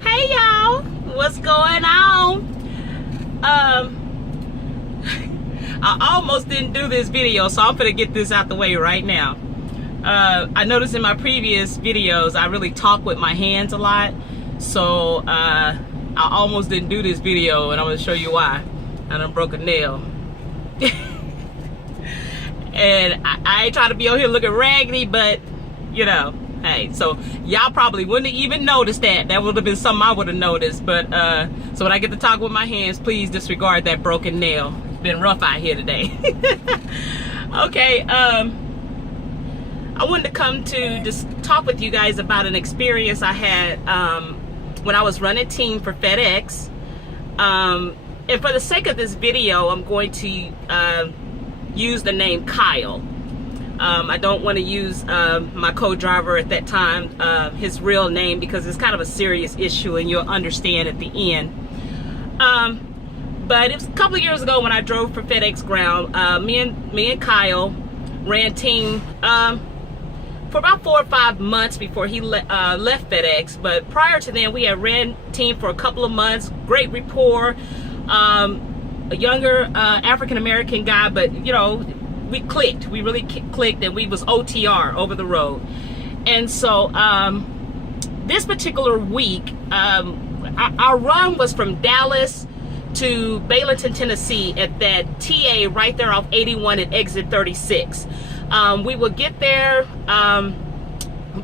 Hey y'all, what's going on? I almost didn't do this video, so I'm gonna get this out the way right now. I noticed in my previous videos I really talk with my hands a lot, so I almost didn't do this video, and I'm gonna show you why. I done broke a nail. And I ain't trying to be out here looking raggedy, but you know, hey, so y'all probably wouldn't have even noticed that. That would have been something I would have noticed. But so when I get to talk with my hands, please disregard that broken nail. It's been rough out here today. Okay, I wanted to come to just talk with you guys about an experience I had when I was running team for FedEx. And for the sake of this video, I'm going to use the name Kyle. I don't want to use my co-driver at that time, his real name, because it's kind of a serious issue and you'll understand at the end. But it was a couple of years ago when I drove for FedEx Ground. Me and Kyle ran team for about 4 or 5 months before he left FedEx. But prior to then, we had ran team for a couple of months. Great rapport. A younger African-American guy, but you know, we clicked. We really clicked, and we was OTR, over the road. And so this particular week, our run was from Dallas to Bayleton, Tennessee, at that TA right there off 81 at exit 36. We would get there,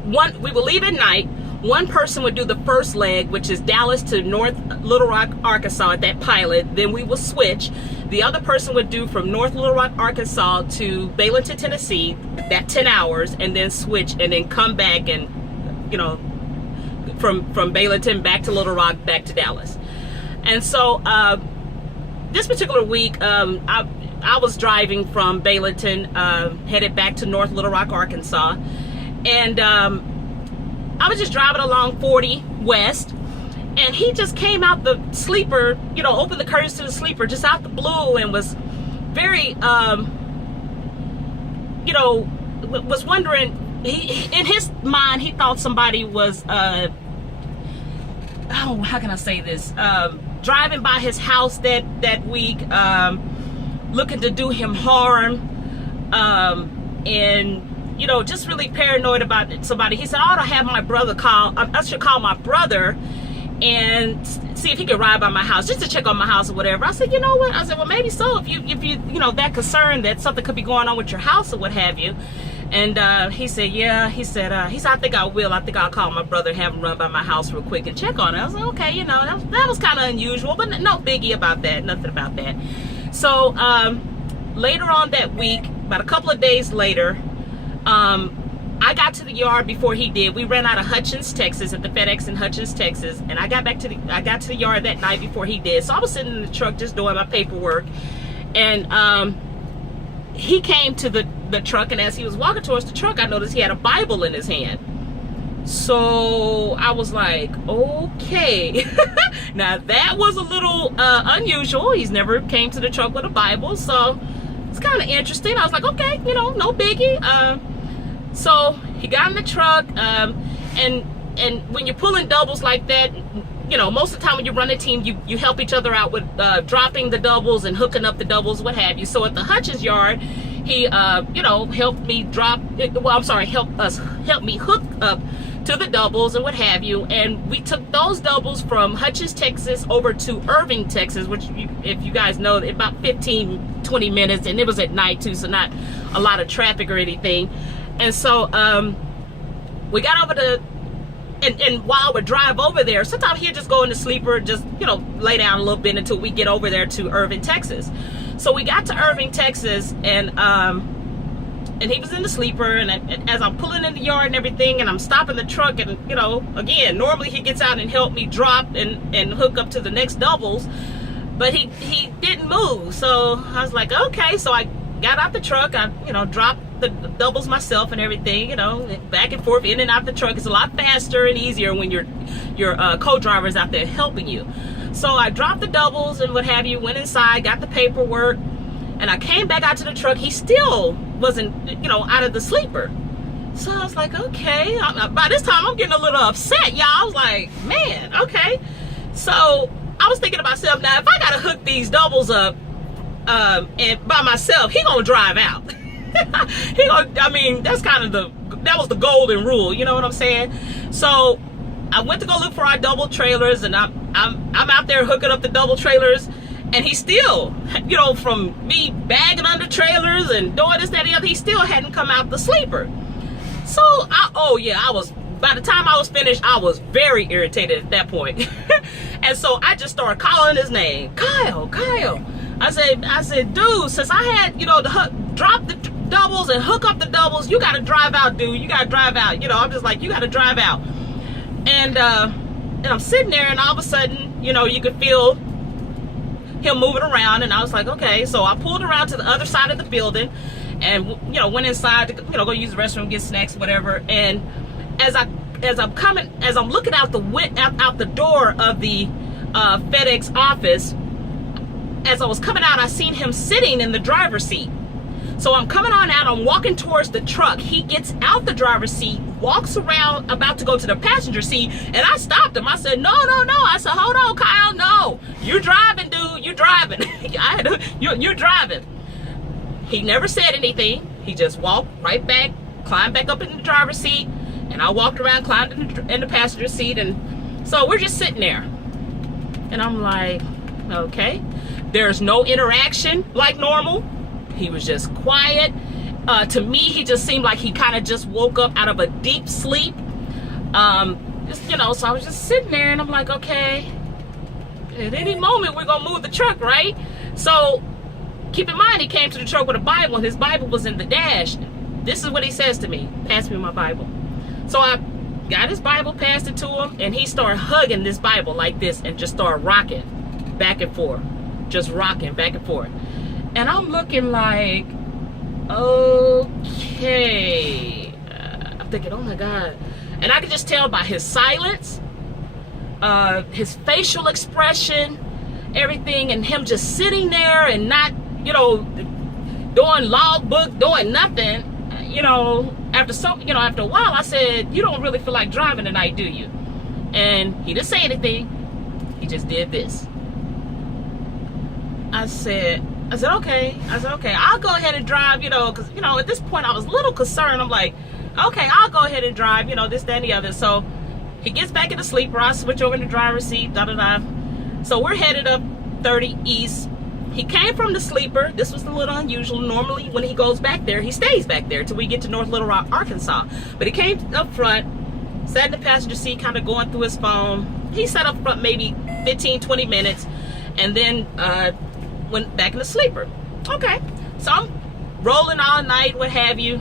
we would leave at night. One person would do the first leg, which is Dallas to North Little Rock, Arkansas, at that pilot. Then we will switch. The other person would do from North Little Rock, Arkansas to Bayleton, Tennessee, that 10 hours, and then switch and then come back and, you know, from Bayleton back to Little Rock, back to Dallas. And so this particular week, I was driving from Bayleton, headed back to North Little Rock, Arkansas. And I was just driving along 40 West, and he just came out the sleeper, you know, opened the curtains to the sleeper just out the blue, and was very, you know, was wondering, in his mind, he thought somebody was, oh, how can I say this? Driving by his house that week, looking to do him harm, and you know, just really paranoid about somebody. He said, "I ought to have my brother call. I should call my brother and see if he could ride by my house just to check on my house or whatever." I said, "You know what?" I said, "Well, maybe so. If you know, that concerned that something could be going on with your house or what have you." And he said, "Yeah." He said, "I think I will. I think I'll call my brother, have him run by my house real quick and check on it." I was like, "Okay, you know, that was kind of unusual, but no biggie about that. Nothing about that." So later on that week, about a couple of days later, I got to the yard before he did. We ran out of Hutchins, Texas, at the FedEx in Hutchins, Texas, and I got to the yard that night before he did. So I was sitting in the truck just doing my paperwork, and he came to the truck, and as he was walking towards the truck, I noticed he had a Bible in his hand. So I was like, okay. Now that was a little unusual. He's never came to the truck with a Bible, so it's kind of interesting. I was like, okay, you know, no biggie. So he got in the truck, and when you're pulling doubles like that, you know, most of the time when you run a team, you help each other out with dropping the doubles and hooking up the doubles, what have you. So at the Hutchins yard, he you know, helped me help me hook up to the doubles and what have you. And we took those doubles from Hutchins, Texas over to Irving, Texas, which if you guys know, about 15-20 minutes, and it was at night too, so not a lot of traffic or anything. And so we got over to, and while we drive over there, sometimes he'll just go in the sleeper, just, you know, lay down a little bit until we get over there to Irving, Texas. So we got to Irving, Texas, and he was in the sleeper, and as I'm pulling in the yard and everything, and I'm stopping the truck, and you know, again, normally he gets out and help me drop and hook up to the next doubles, but he didn't move. So I was like, okay. So I got out the truck, I, you know, dropped the doubles myself and everything, you know, back and forth, in and out the truck. It's a lot faster and easier when your co-driver's out there helping you. So I dropped the doubles and what have you, went inside, got the paperwork, and I came back out to the truck. He still wasn't, you know, out of the sleeper. So I was like, okay. By this time, I'm getting a little upset, y'all. I was like, man, okay. So I was thinking to myself, now, if I got to hook these doubles up and by myself, he going to drive out. I mean, that's kind of that was the golden rule, you know what I'm saying? So I went to go look for our double trailers, and I'm out there hooking up the double trailers, and he still, you know, from me bagging under trailers and doing this, that, and the other, he still hadn't come out the sleeper. So, by the time I was finished, I was very irritated at that point. And so I just started calling his name, Kyle. I said, dude, since I had, you know, drop the doubles and hook up the doubles, you got to drive out, dude. You got to drive out. You know, I'm just like, you got to drive out. And I'm sitting there, and all of a sudden, you know, you could feel him moving around, and I was like, okay. So I pulled around to the other side of the building, and you know, went inside to, you know, go use the restroom, get snacks, whatever. And as I'm looking out the door of the FedEx office, as I was coming out, I seen him sitting in the driver's seat. So I'm coming on out, I'm walking towards the truck. He gets out the driver's seat, walks around, about to go to the passenger seat, and I stopped him. I said, no. I said, hold on, Kyle, no. You're driving, dude, you're driving. You're driving. He never said anything. He just walked right back, climbed back up in the driver's seat, and I walked around, climbed in the passenger seat, and so we're just sitting there. And I'm like, okay. There's no interaction like normal. He was just quiet. To me, he just seemed like he kind of just woke up out of a deep sleep. Just, you know, so I was just sitting there, and I'm like, okay, at any moment we're gonna move the truck, right? So keep in mind, he came to the truck with a Bible, and his Bible was in the dash. This is what he says to me: pass me my Bible. So I got his Bible, passed it to him, and he started hugging this Bible like this and just started rocking back and forth, just rocking back and forth. And I'm looking like, okay. I'm thinking, oh my God. And I could just tell by his silence, his facial expression, everything, and him just sitting there and not, you know, doing logbook, doing nothing. You know, after a while, I said, you don't really feel like driving tonight, do you? And he didn't say anything. He just did this. I said, okay. I'll go ahead and drive, you know, because, you know, at this point I was a little concerned. I'm like, okay, I'll go ahead and drive, you know, this, that, and the other. So he gets back in the sleeper. I switch over in the driver's seat, So we're headed up 30 East. He came from the sleeper. This was a little unusual. Normally when he goes back there, he stays back there till we get to North Little Rock, Arkansas. But he came up front, sat in the passenger seat, kind of going through his phone. He sat up front maybe 15, 20 minutes, and then went back in the sleeper. Okay, so I'm rolling all night, what have you.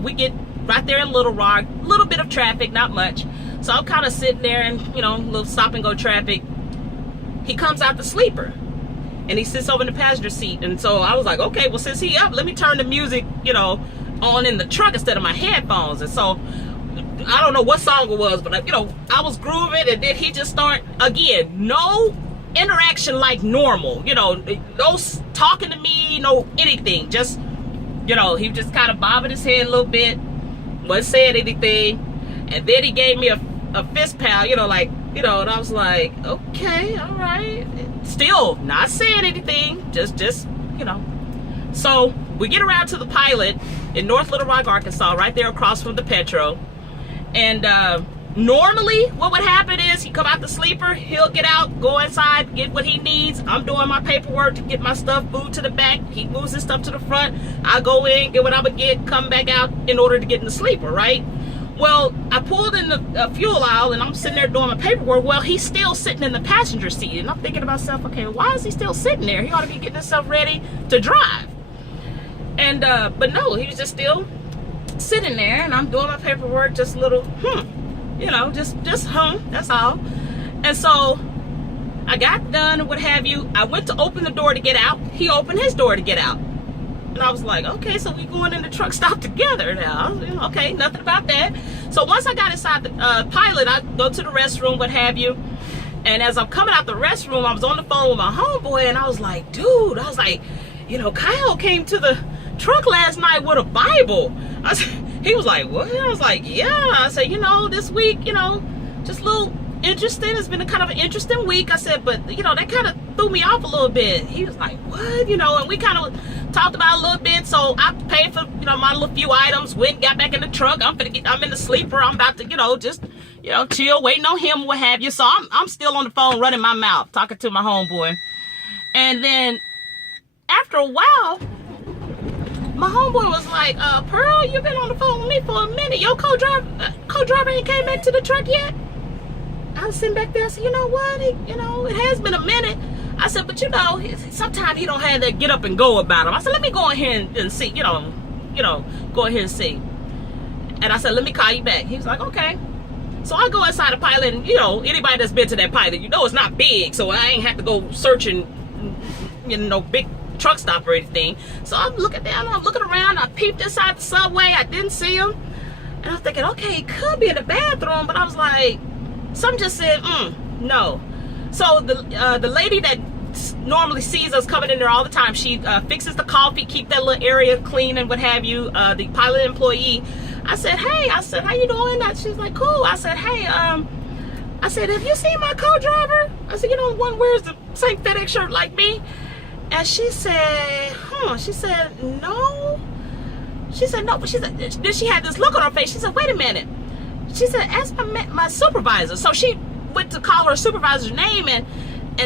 We get right there in Little Rock, a little bit of traffic, not much. So I'm kind of sitting there and, you know, a little stop and go traffic. He comes out the sleeper and he sits over in the passenger seat. And so I was like, okay, well, since he up, let me turn the music, you know, on in the truck instead of my headphones. And so I don't know what song it was, but, you know, I was grooving, and then he just started, again, no interaction like normal, you know, no talking to me, no anything, just, you know, he just kind of bobbing his head a little bit, wasn't saying anything. And then he gave me a fist pound, you know, like, you know, and I was like, okay, all right, still not saying anything, just you know. So we get around to the Pilot in North Little Rock, Arkansas, right there across from the Petro. And normally what would happen is he come out the sleeper, he'll get out, go inside, get what he needs. I'm doing my paperwork to get my stuff moved to the back. He moves his stuff to the front. I go in, get what I'm gonna get, come back out in order to get in the sleeper, right? Well, I pulled in the fuel aisle, and I'm sitting there doing my paperwork. Well, he's still sitting in the passenger seat, and I'm thinking to myself, okay, why is he still sitting there? He ought to be getting himself ready to drive. And but no, he was just still sitting there, and I'm doing my paperwork, just a little you know, just that's all. And so I got done and what have you. I went to open the door to get out. He opened his door to get out. And I was like, okay, so we going in the truck stop together now. Okay, nothing about that. So once I got inside the Pilot, I go to the restroom, what have you. And as I'm coming out the restroom, I was on the phone with my homeboy, and I was like, dude, I was like, you know, Kyle came to the truck last night with a Bible. He was like, what? I was like, yeah. I said, this week, just a little interesting. It's been a kind of an interesting week. I said, but, that kind of threw me off a little bit. He was like, what? And we kind of talked about it a little bit. So I paid for, my little few items, went and got back in the truck. I'm in the sleeper. I'm about to, just, chill, waiting on him, what have you. So I'm still on the phone running my mouth, talking to my homeboy. And then after a while, my homeboy was like, Pearl, you've been on the phone with me for a minute. Your co-driver ain't came back to the truck yet? I was sitting back there. I said, you know what? It has been a minute. I said, but sometimes he don't have that get up and go about him. I said, let me go ahead and see, go ahead and see. And I said, let me call you back. He was like, okay. So I go inside the pilot, and anybody that's been to that pilot, it's not big, so I ain't have to go searching, big truck stop or anything. So I'm looking down, I'm looking around, I peeped inside the subway, I didn't see him. And I was thinking, okay, he could be in the bathroom, but I was like, something just said, no. So the lady that normally sees us coming in there all the time, she fixes the coffee, keep that little area clean and what have you, the pilot employee. I said, hey, how you doing? She's like, cool. I said, hey, I said, have you seen my co-driver? I said, the one wears the same FedEx shirt like me. And she said, she said, no. She said, no, but then she had this look on her face. She said, wait a minute. She said, ask my supervisor. So she went to call her supervisor's name, and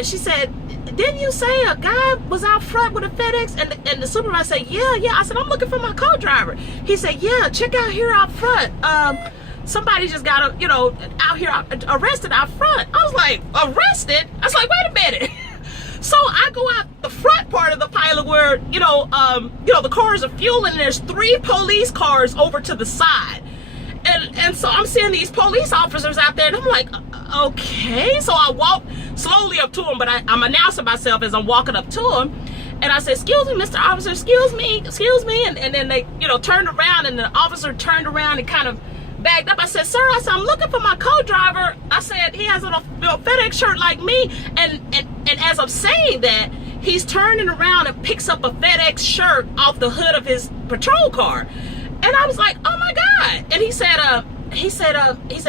she said, didn't you say a guy was out front with a FedEx? And the supervisor said, yeah. I said, I'm looking for my co-driver. He said, yeah, check out here out front. Somebody just got, out here arrested out front. I was like, arrested? I was like, wait a minute. So I go out the front part of the pilot where, the cars are fueling, and there's 3 police cars over to the side. And so I'm seeing these police officers out there, and I'm like, okay. So I walk slowly up to him, but I'm announcing myself as I'm walking up to him. And I said, excuse me, Mr. Officer, excuse me. And then they, turned around, and the officer turned around and kind of backed up. I said, sir, I'm looking for my co-driver. I said, he has a FedEx shirt like me. And as I'm saying that, he's turning around and picks up a FedEx shirt off the hood of his patrol car. And I was like, oh my God. And he said,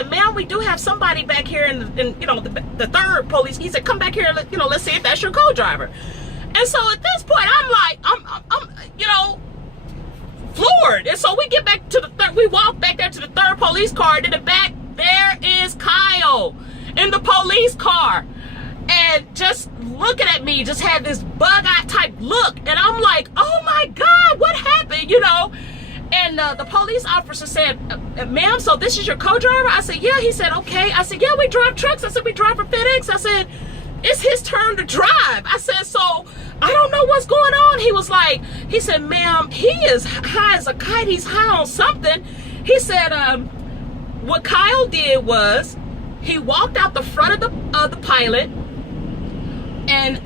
ma'am, we do have somebody back here in the third police. He said, come back here and let's see if that's your co-driver. And so at this point, I'm like, I'm floored. And so we get back to we walk back there to the third police car. And in the back, there is Kyle in the police car. And just looking at me, just had this bug-eyed type look. And I'm like, oh my God, what happened, And the police officer said, ma'am, so this is your co-driver? I said, yeah. He said, okay. I said, yeah, we drive trucks. I said, we drive for FedEx. I said, it's his turn to drive. I said, so I don't know what's going on. He said, ma'am, he is high as a kite. He's high on something. He said, what Kyle did was he walked out the front of the pilot and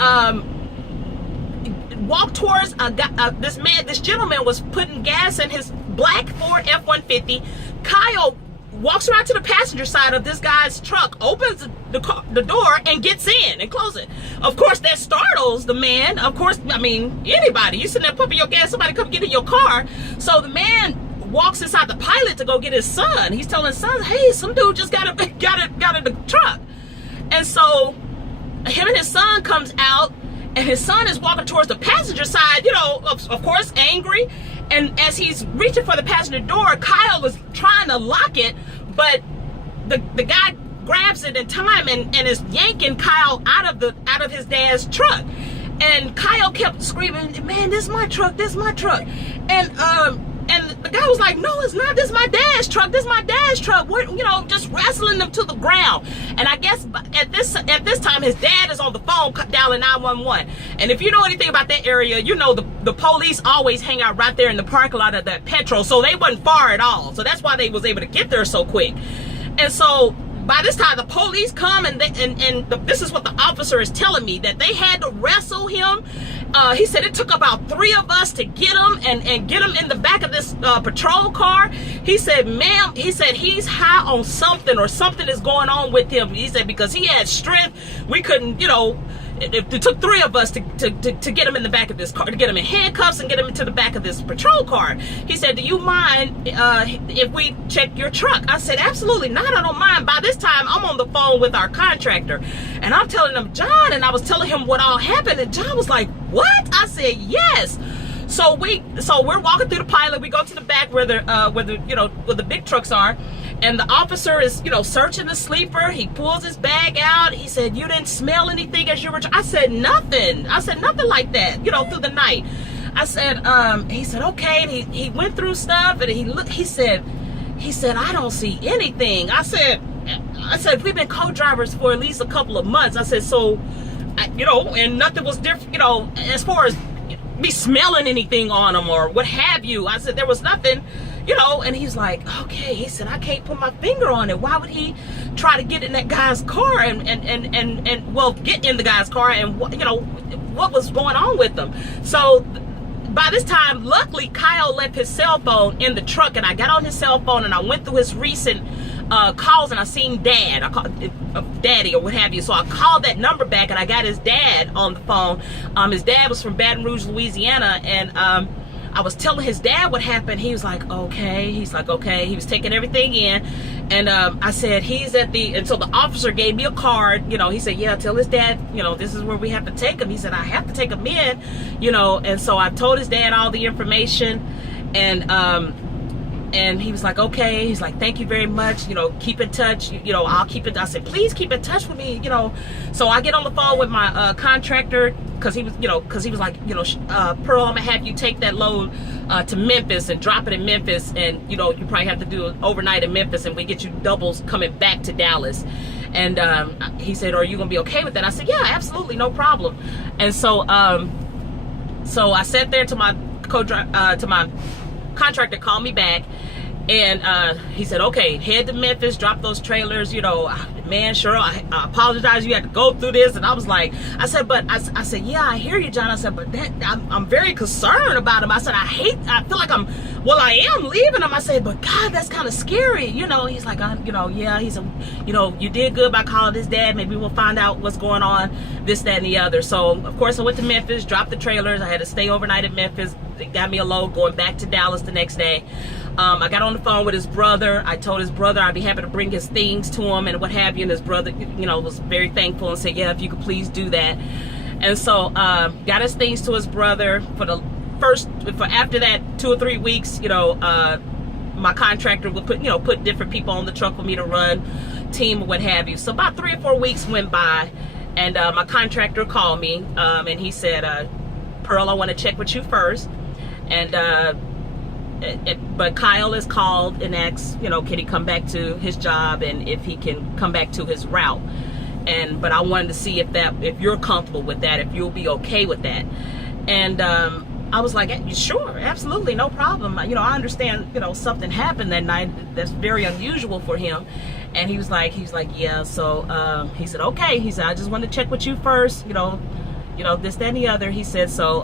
walked towards this gentleman was putting gas in his black Ford F-150. Kyle walks around to the passenger side of this guy's truck, opens the door and gets in and closes it. Of course, that startles the man. Of course, anybody, you sitting there pumping your gas, somebody come get in your car. So the man walks inside the pilot to go get his son. He's telling his son, hey, some dude just got in the truck. And so him and his son comes out, and his son is walking towards the passenger side, of course, angry. And as he's reaching for the passenger door, Kyle was trying to lock it, but the guy grabs it in time and is yanking Kyle out of his dad's truck. And Kyle kept screaming, man, this is my truck, this is my truck. And the guy was like, no, it's not. This is my dad's truck. This is my dad's truck. We're, just wrestling them to the ground. And I guess at this time, his dad is on the phone dialing 911. And if you know anything about that area, the police always hang out right there in the parking lot of that Petro. So they wasn't far at all. So that's why they was able to get there so quick. And so by this time, the police come, and this is what the officer is telling me, that they had to wrestle him. He said it took about 3 of us to get him and get him in the back of this patrol car. He said, ma'am, he's high on something, or something is going on with him. He said because he had strength, we couldn't, it took 3 of us to get him in the back of this car, to get him in handcuffs and get him into the back of this patrol car. He said, do you mind if we check your truck? I said, absolutely not, I don't mind. By this time, I'm on the phone with our contractor, and I'm telling him, John, and I was telling him what all happened, and John was like, what? I said, yes. So we're walking through the pilot. We go to the back where the big trucks are, and the officer is, searching the sleeper. He pulls his bag out. He said, you didn't smell anything as you were? I said, nothing. I said, nothing like that, through the night. I said, he said, okay. And he went through stuff, and he looked. He said, I don't see anything. I said, we've been co-drivers for at least a couple of months. I said, so, and nothing was different, as far as me smelling anything on him or what have you. I said, there was nothing, and he's like, okay. He said, I can't put my finger on it. Why would he try to get in that guy's car and get in the guy's car, and what was going on with them? So by this time, luckily, Kyle left his cell phone in the truck, and I got on his cell phone and I went through his recent calls, and I seen Dad. I called Daddy or what have you. So I called that number back, and I got his dad on the phone. His dad was from Baton Rouge, Louisiana, and I was telling his dad what happened. He was like, okay. He's like, okay. He was taking everything in, and I said, he's at the. And so the officer gave me a card. He said, yeah, tell his dad, this is where we have to take him. He said, I have to take him in, and so I told his dad all the information, and he was like, okay. He's like, thank you very much. Keep in touch. I'll keep it. I said, please keep in touch with me. So I get on the phone with my contractor, because he was like, Pearl, I'm gonna have you take that load to Memphis and drop it in Memphis, and you probably have to do it overnight in Memphis, and we get you doubles coming back to Dallas. And he said, are you gonna be okay with that? I said, yeah, absolutely, no problem. And so so I sat there to my contractor called me back, and he said, okay, head to Memphis, drop those trailers. Man, Cheryl, I apologize you had to go through this. And I was like, I said, yeah, I hear you, John. I said, but I'm very concerned about him. I said, I feel like I am leaving him. I said, but God, that's kind of scary. He's like, yeah. He said, you did good by calling his dad. Maybe we'll find out what's going on, this, that, and the other. So of course I went to Memphis, dropped the trailers. I had to stay overnight in Memphis. They got me a load going back to Dallas the next day. I got on the phone with his brother. I told his brother I'd be happy to bring his things to him and what have you. And his brother, was very thankful and said, yeah, if you could please do that. And so got his things to his brother. For after that 2 or 3 weeks, my contractor would put different people on the truck for me to run, team or what have you. So about 3 or 4 weeks went by, and my contractor called me, and he said, Pearl, I want to check with you first. And but Kyle is called and asked, can he come back to his job, and if he can come back to his route. But I wanted to see if you're comfortable with that, if you'll be okay with that. And I was like, sure, absolutely, no problem. I understand, something happened that night that's very unusual for him. And he was like, yeah. So he said, okay. He said, I just want to check with you first, this, that, and the other. He said, so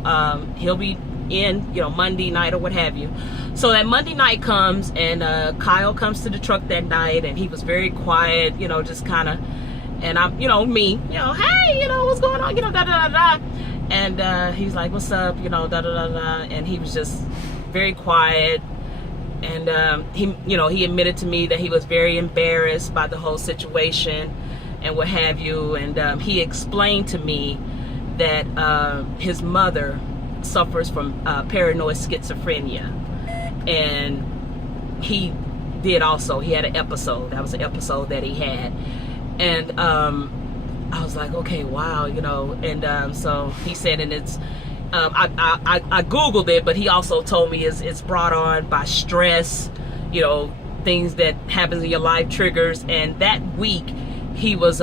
he'll be in, Monday night or what have you. So that Monday night comes, and Kyle comes to the truck that night, and he was very quiet, just kind of, and I'm, me, hey, what's going on, da da da da. And he's like, what's up, da da da da. And he was just very quiet. And he admitted to me that he was very embarrassed by the whole situation and what have you. And he explained to me that his mother suffers from paranoid schizophrenia, and he did also. He had an episode. That was an episode that he had. And I was like, okay, wow, and so he said, and it's I googled it, but he also told me it's brought on by stress, things that happens in your life, triggers. And that week he was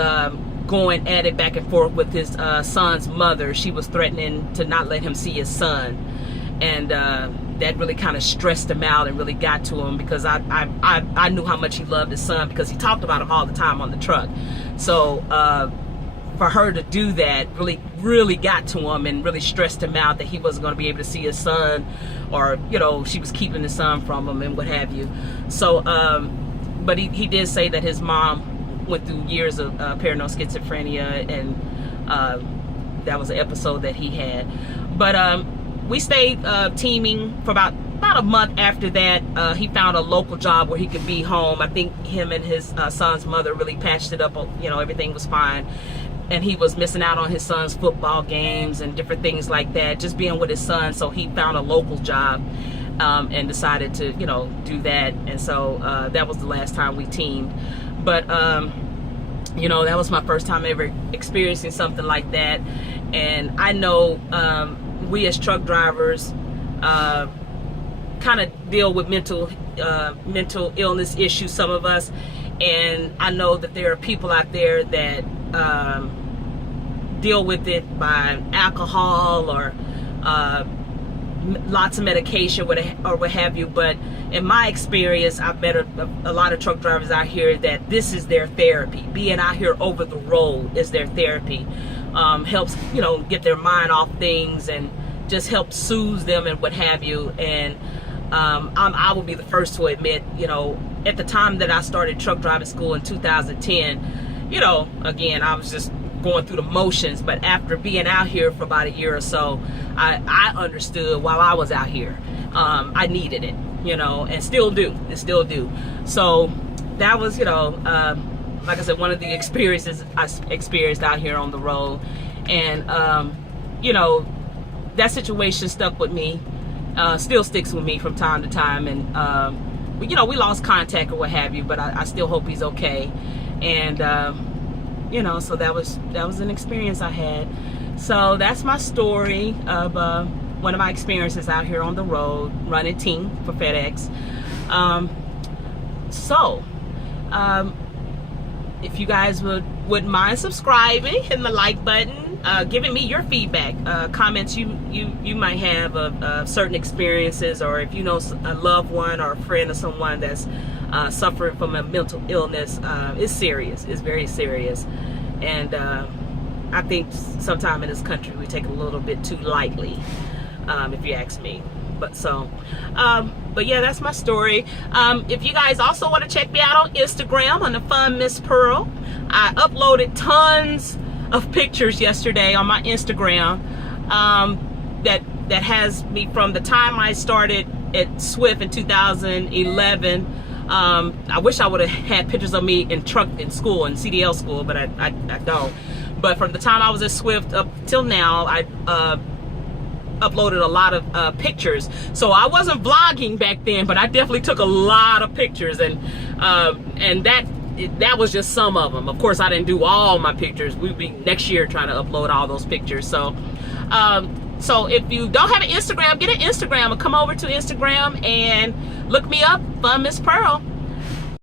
going at it back and forth with his son's mother. She was threatening to not let him see his son, and that really kind of stressed him out and really got to him, because I knew how much he loved his son, because he talked about him all the time on the truck. So for her to do that really got to him and really stressed him out, that he wasn't going to be able to see his son, or she was keeping his son from him and what have you. So but he did say that his mom went through years of paranoid schizophrenia, and that was an episode that he had. But we stayed teaming for about a month after that. He found a local job where he could be home. I think him and his son's mother really patched it up. Everything was fine. And he was missing out on his son's football games and different things like that, just being with his son. So he found a local job and decided to, do that. And so that was the last time we teamed. But, that was my first time ever experiencing something like that. And I know we as truck drivers kind of deal with mental illness issues, some of us. And I know that there are people out there that deal with it by alcohol or lots of medication or what have you. But in my experience, I've met a lot of truck drivers out here that this is their therapy. Being out here over the road is their therapy. Helps get their mind off things and just helps soothe them and what have you. And I will be the first to admit, at the time that I started truck driving school in 2010, again, I was just going through the motions. But after being out here for about a year or so, I understood while I was out here, I needed it, and still do. So that was, like I said, one of the experiences I experienced out here on the road. And, that situation stuck with me, still sticks with me from time to time. And, we lost contact or what have you, but I still hope he's okay. And, so that was an experience I had. So that's my story of one of my experiences out here on the road running team for FedEx. If you guys wouldn't mind subscribing, hitting the like button, giving me your feedback, comments you might have of certain experiences, or if you know a loved one or a friend or someone that's suffering from a mental illness. It's serious. It's very serious. And I think sometime in this country we take it a little bit too lightly, if you ask me. But yeah, that's my story. If you guys also want to check me out on Instagram on the Fun Miss Pearl, I uploaded tons of pictures yesterday on my Instagram that has me from the time I started at Swift in 2011. I wish I would have had pictures of me in school, in CDL school, but I don't. But from the time I was at Swift up till now, I uploaded a lot of pictures. So I wasn't vlogging back then, but I definitely took a lot of pictures, and that was just some of them. Of course, I didn't do all my pictures. We'll be next year trying to upload all those pictures. So so if you don't have an Instagram, get an Instagram and come over to Instagram and look me up, Fun Miss Pearl.